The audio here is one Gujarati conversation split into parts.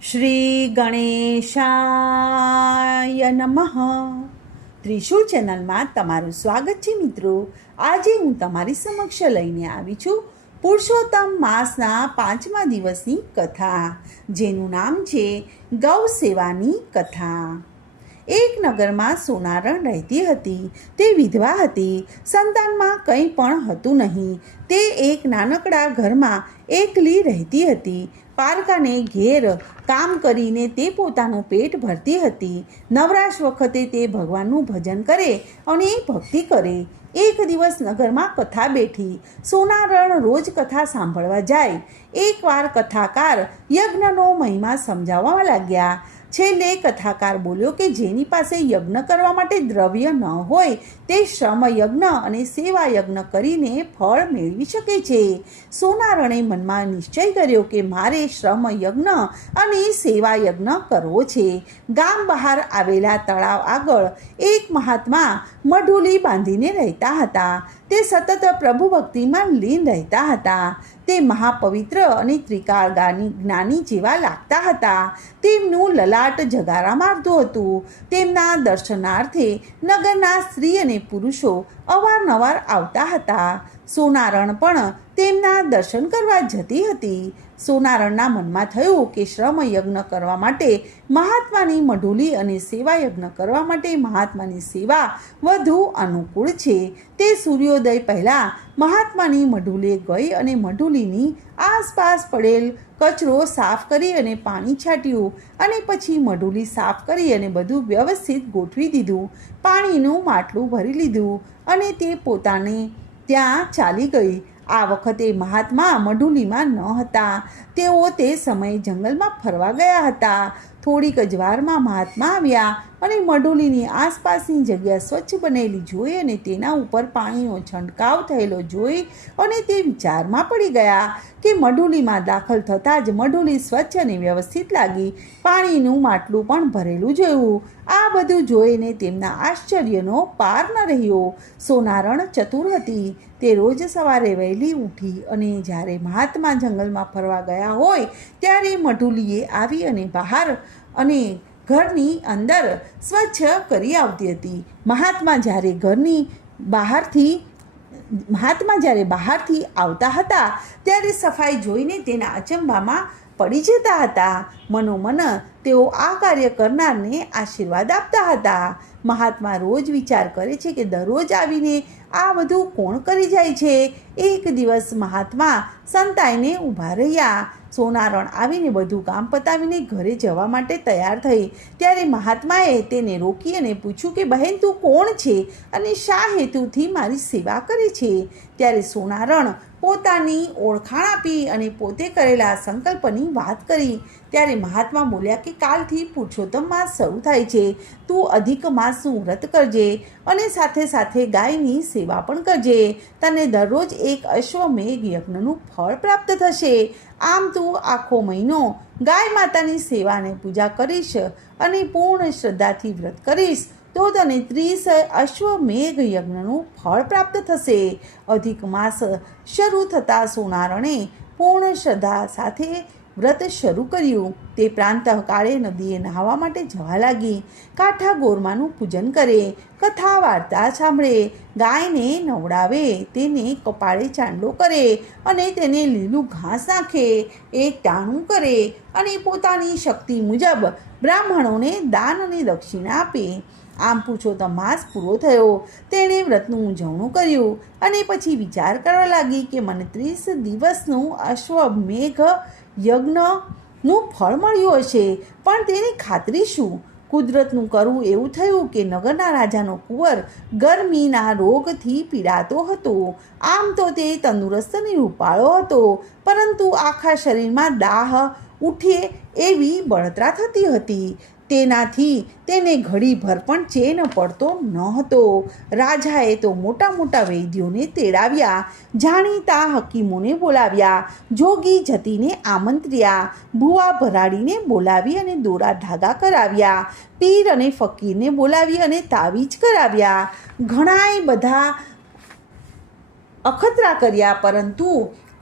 શ્રી ગણેશાય નમઃ. ત્રિશુલ ચેનલમાં તમારું સ્વાગત છે મિત્રો. આજે હું તમારી સમક્ષ લઈને આવી છું પુરુષોત્તમ માસના 5મા દિવસની કથા, જેનું નામ છે ગૌ સેવાની કથા. એક નગરમાં સોનારણ રહેતી હતી. તે વિધવા હતી. સંતાનમાં કંઈ પણ હતું નહીં. તે એક નાનકડા ઘરમાં એકલી રહેતી હતી. પારકાને ઘેર કામ કરીને તે પોતાનું પેટ ભરતી હતી. નવરાશ વખતે તે ભગવાનનું ભજન કરે અને ભક્તિ કરે. એક દિવસ નગરમાં કથા બેઠી. સોનારણ રોજ કથા સાંભળવા જાય. એકવાર કથાકાર યજ્ઞનો મહિમા સમજાવવા લાગ્યા. છેલ્લે કથાકાર બોલ્યો કે જેની પાસે યજ્ઞ કરવા માટે દ્રવ્ય ન હોય તે શ્રમ યજ્ઞ અને સેવા યજ્ઞ કરીને ફળ મેળવી શકે છે. સોનારણે મનમાં નિશ્ચય કર્યો કે મારે શ્રમ યજ્ઞ અને સેવા યજ્ઞ કરવો છે. ગામ બહાર આવેલા તળાવ આગળ એક મહાત્મા મઢુલી બાંધીને રહેતા હતા. તે સતત પ્રભુ ભક્તિમાં લીન રહેતા હતા. તે મહાપવિત્ર અને ત્રિકાળ જ્ઞાની જેવા લાગતા હતા. તેમનું લલાટ જગારા મારતું હતું. તેમના દર્શનાર્થે નગરના સ્ત્રી અને પુરુષો અવારનવાર આવતા હતા. સોનારણ પણ તેમના દર્શન કરવા જતી હતી. સોનારણના મનમાં થયું કે શ્રમ યજ્ઞ કરવા માટે મહાત્માની મઢુલી અને સેવા યજ્ઞ કરવા માટે મહાત્માની સેવા વધુ અનુકૂળ છે. તે સૂર્યોદય પહેલાં મહાત્માની મઢુલીએ ગઈ અને મઢુલીની આસપાસ પડેલ કચરો સાફ કરી અને પાણી છાંટ્યું અને પછી મઢુલી સાફ કરી અને બધું વ્યવસ્થિત ગોઠવી દીધું. પાણીનું માટલું ભરી લીધું અને તે પોતાને ત્યાં ચાલી ગઈ. આ વખતે મહાત્મા મઢુલીમાં ન હતા. તેઓ તે સમયે જંગલમાં ફરવા ગયા હતા. થોડીક જ વારમાં મહાત્મા આવ્યા અને મઢુલીની આસપાસની જગ્યા સ્વચ્છ બનેલી જોઈ અને તેના ઉપર પાણીનો છંટકાવ થયેલો જોઈ અને તે વિચારમાં પડી ગયા કે મઢુલીમાં દાખલ થતાં જ મઢુલી સ્વચ્છ અને વ્યવસ્થિત લાગી. પાણીનું માટલું પણ ભરેલું જોયું. આ બધું જોઈને તેમના આશ્ચર્યનો પાર ન રહ્યો. સોનારણ ચતુર હતી. તે રોજ સવારે વહેલી ઉઠી અને જ્યારે મહાત્મા જંગલમાં ફરવા ગયા હોય ત્યારે મઢુલીએ આવી અને બહાર અને ઘરની અંદર સ્વચ્છ કરી આવતી હતી. મહાત્મા જ્યારે બહારથી આવતા હતા ત્યારે સફાઈ જોઈને તેના અચંબામાં પડી જતા હતા. મનોમન તેઓ આ કાર્ય કરનારને આશીર્વાદ આપતા હતા. મહાત્મા રોજ વિચાર કરે છે કે દરરોજ આવીને આ બધું કોણ કરી જાય છે. એક દિવસ મહાત્મા સંતાઈને ઊભા રહ્યા. સોનારણ આવીને બધું કામ પતાવીને ઘરે જવા માટે તૈયાર થઈ ત્યારે મહાત્માએ તેને રોકી અને પૂછ્યું કે બહેન, તું કોણ છે અને શા હેતુથી મારી સેવા કરે છે? ત્યારે સોનારણ પોતાની ઓળખાણ આપી અને પોતે કરેલા સંકલ્પની વાત કરી. ત્યારે મહાત્મા બોલ્યા કે કાલથી પુરુષોત્તમ માસ શરૂ થાય છે. તું અધિક માસનું વ્રત કરજે અને સાથે સાથે ગાયની સેવા પણ કરજે. તને દરરોજ એક અશ્વમેઘ યજ્ઞનું ફળ પ્રાપ્ત થશે. આમ તું આખો મહિનો ગાય માતાની સેવાને પૂજા કરીશ અને પૂર્ણ શ્રદ્ધાથી વ્રત કરીશ તો તને 30 અશ્વમેઘ યજ્ઞનું ફળ પ્રાપ્ત થશે. અધિક માસ શરૂ થતાં સોનારણે પૂર્ણ શ્રદ્ધા સાથે વ્રત શરૂ કર્યું. તે પ્રાંતઃકાળે નદીએ નહાવા માટે જવા લાગી. કાંઠા ગોરમાનું પૂજન કરે, કથા વાર્તા સાંભળે, ગાયને નવડાવે, તેને કપાળે ચાંદલો કરે અને તેને લીલું ઘાસ નાખે, એક ટાણું કરે અને પોતાની શક્તિ મુજબ બ્રાહ્મણોને દાન અને દક્ષિણા આપે. આમ પુરુષોત્તમ માસ પૂરો થયો. તેણે વ્રતનું ઉજવણું કર્યું અને પછી વિચાર કરવા લાગી કે મને 30 દિવસનું અશ્વમેઘ યજ્ઞનું ફળ મળ્યું હશે, પણ તેની ખાતરી શું? કુદરતનું કરવું એવું થયું કે નગરના રાજાનો કુંવર ગરમીના રોગથી પીડાતો હતો. આમ તો તે તંદુરસ્ત અને રૂપાળો હતો, પરંતુ આખા શરીરમાં દાહ ઉઠે એવી બળતરા થતી હતી. તેનાથી તેને ઘડીભર પણ ચેન પડતો ન હતો. રાજાએ તો મોટા મોટા વૈદ્યોને તેડાવ્યા, જાણીતા હકીમોને બોલાવ્યા, જોગી જતીને આમંત્ર્યા, ભૂવા ભરાડીને બોલાવી અને દોરા ધાગા કરાવ્યા, પીર અને ફકીરને બોલાવી અને તાવીજ કરાવ્યા. ઘણાય બધા અખતરા કર્યા, પરંતુ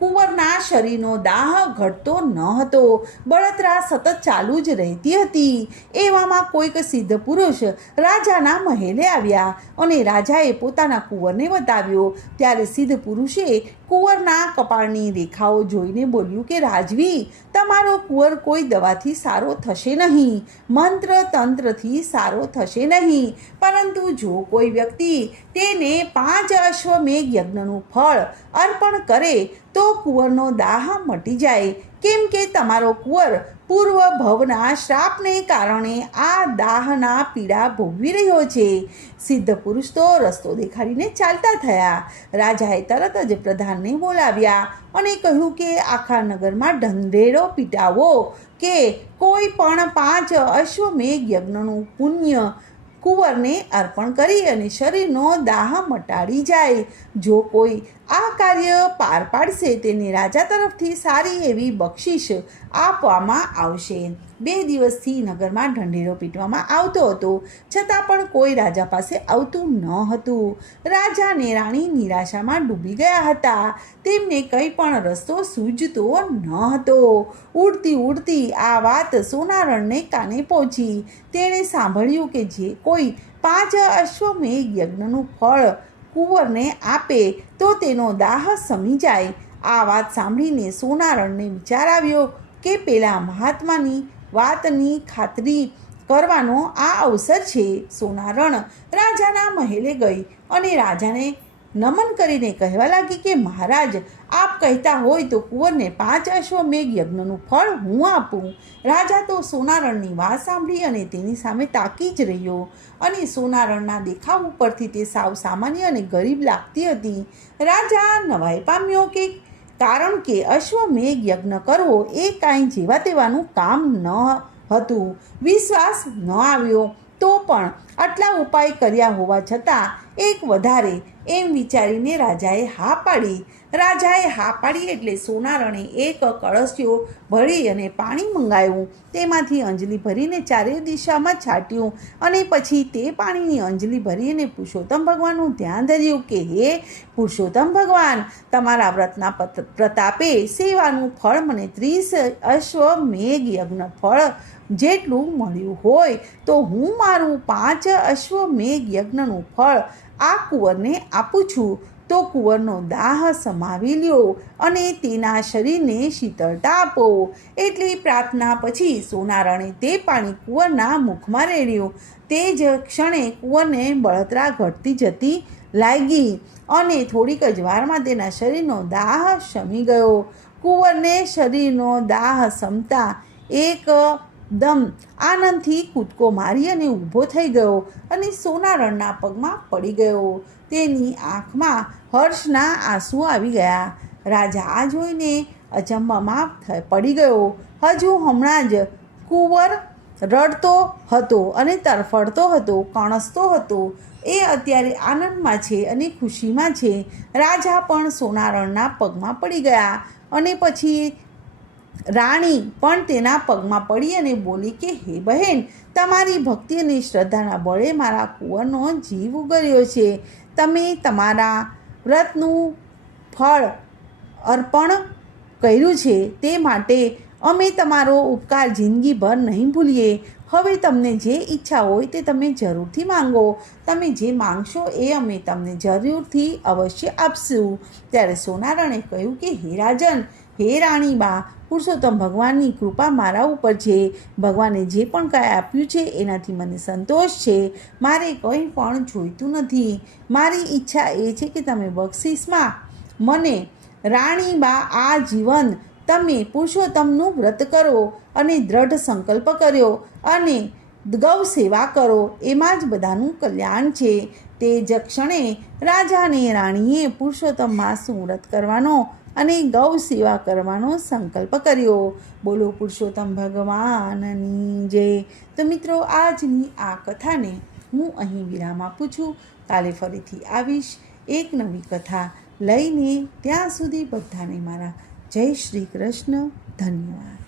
કુંવરના શરીરનો દાહ ઘટતો ન હતો. બળતરા સતત ચાલુ જ રહેતી હતી. એવામાં કોઈક સિદ્ધ પુરુષ રાજાના મહેલે આવ્યા અને રાજાએ પોતાના કુંવરને બતાવ્યો. ત્યારે સિદ્ધ પુરુષે કુંવરના કપાળની રેખાઓ જોઈને બોલ્યું કે રાજવી, તમારો કુંવર કોઈ દવાથી સારો થશે નહીં, મંત્ર તંત્રથી સારો થશે નહીં, પરંતુ જો કોઈ વ્યક્તિ તેને 5 અશ્વમેઘ યજ્ઞનું ફળ અર્પણ કરે તો કુંવરનો દાહ મટી જાય, કેમ કે તમારો કુંવર પૂર્વ ભવના શ્રાપને કારણે આ દાહના પીડા ભોગવી રહ્યો છે. સિદ્ધ પુરુષ તો રસ્તો દેખાડીને ચાલતા થયા. રાજાએ તરત જ પ્રધાનને બોલાવ્યા અને કહ્યું કે આખા નગરમાં ઢંઢેરો પીટાવો કે કોઈ પણ 5 અશ્વમેઘ યજ્ઞનું પુણ્ય કુંવરને અર્પણ કરી અને શરીરનો દાહ મટાડી જાય. જો કોઈ આ કાર્ય પાર પાડશે તેને રાજા તરફથી સારી એવી બક્ષિસ આપવામાં આવશે. 2 દિવસથી નગરમાં ઢંઢેરો પીટવામાં આવતો હતો, છતાં પણ કોઈ રાજા પાસે આવતું ન હતું. રાજા અને રાણી નિરાશામાં ડૂબી ગયા હતા. તેમને કંઈ પણ રસ્તો સૂઝતો ન હતો. ઉડતી ઉડતી આ વાત સોનારણને કાને પહોંચી. તેણે સાંભળ્યું કે જે કોઈ 5 અશ્વમેઘ યજ્ઞનું ફળ કુંવરને આપે તો તેનો દાહ શમી જાય. આ વાત સાંભળીને સોનારણને વિચાર આવ્યો કે પેલા મહાત્માની વાતની ખાતરી કરવાનો આ અવસર છે. સોનારણ રાજાના મહેલે ગઈ અને રાજાને નમન કરીને કહેવા લાગી કે મહારાજ, આપ કહેતા હોય તો કુંવરને 5 અશ્વમેઘ યજ્ઞનું ફળ હું આપું. રાજા તો સોનારણની વાત સાંભળી અને તેની સામે તાકી જ રહ્યો અને સોનારણના દેખાવ ઉપરથી તે સાવ સામાન્ય અને ગરીબ લાગતી હતી. રાજા નવાઈ પામ્યો કે કારણ કે અશ્વમેઘ યજ્ઞ કરવો એ કાંઈ જેવા તેવાનું કામ ન હતું. વિશ્વાસ ન આવ્યો તો પણ આટલા ઉપાય કર્યા હોવા છતાં એક વધારે એમ વિચારીને રાજાએ હા પાડી. રાજાએ હા પાડી એટલે સોનારણે એક કળશિયો ભરી અને પાણી મંગાવ્યું. તેમાંથી અંજલિ ભરીને ચારે દિશામાં છાંટ્યું અને પછી તે પાણીની અંજલિ ભરીને પુરુષોત્તમ ભગવાનનું ધ્યાન ધર્યું કે હે પુરુષોત્તમ ભગવાન, તમારા વ્રતના પ્રતાપે સેવાનું ફળ મને 30 અશ્વમેઘ યજ્ઞ ફળ જેટલું મળ્યું હોય તો હું મારું 5 અશ્વમેઘ યજ્ઞનું ફળ આ કુંવરને આપું છું. તો કુંવરનો દાહ સમાવી લ્યો અને તેના શરીરને શીતળતા આપો. એટલી પ્રાર્થના પછી સોનારણે તે પાણી કુંવરના મુખમાં રેડ્યું. તે જ ક્ષણે કુંવરને બળતરા ઘટતી જતી લાગી અને થોડીક જ વારમાં તેના શરીરનો દાહ શમી ગયો. કુંવરને શરીરનો દાહ શમતા એકદમ આનંદથી કૂદકો મારી અને ઊભો થઈ ગયો અને સોનારણના પગમાં પડી ગયો. તેની આંખમાં હર્ષના આંસુ આવી ગયા. રાજા આ જોઈને અચંબામાં પડી ગયો. હજુ હમણાં જ કુંવર રડતો હતો અને તરફડતો હતો, કણસતો હતો. એ અત્યારે આનંદમાં છે અને ખુશીમાં છે. રાજા પણ સોનારણના પગમાં પડી ગયા અને પછી રાણી પણ તેના પગમાં પડી અને બોલી કે હે બહેન, તમારી ભક્તિ અને શ્રદ્ધાના બળે મારા કુંવરનો જીવ ઉગર્યો છે. તમે તમારા વ્રતનું ફળ અર્પણ કર્યું છે તે માટે અમે તમારો ઉપકાર જિંદગીભર નહીં ભૂલીએ. હવે તમને જે ઈચ્છા હોય તે તમે જરૂરથી માંગો. તમે જે માંગશો એ અમે તમને જરૂરથી અવશ્ય આપશું. ત્યારે સોનારણે કહ્યું કે હે રાજન, હે રાણીબા, પુરુષોત્તમ ભગવાનની કૃપા મારા ઉપર છે. ભગવાને જે પણ કાંઈ આપ્યું છે એનાથી મને સંતોષ છે. મારે કંઈ પણ જોઈતું નથી. મારી ઈચ્છા એ છે કે તમે બક્ષિસમાં મને રાણીબા આ જીવન તમે પુરુષોત્તમનું વ્રત કરો અને દ્રઢ સંકલ્પ કર્યો અને ગૌ સેવા કરો. એમાં જ બધાનું કલ્યાણ છે. તે જ ક્ષણે રાજા અને રાણીએ પુરુષોત્તમ માસનું વ્રત કરવાનો અને ગૌ સેવા કરવાનો સંકલ્પ કર્યો. બોલો પુરુષોત્તમ ભગવાનની જય. તો મિત્રો, આજની આ કથાને હું અહીં વિરામ આપું છું. કાલે ફરીથી આવીશ એક નવી કથા લઈને. ત્યાં સુધી બધાને મારા જય શ્રી કૃષ્ણ. ધન્યવાદ.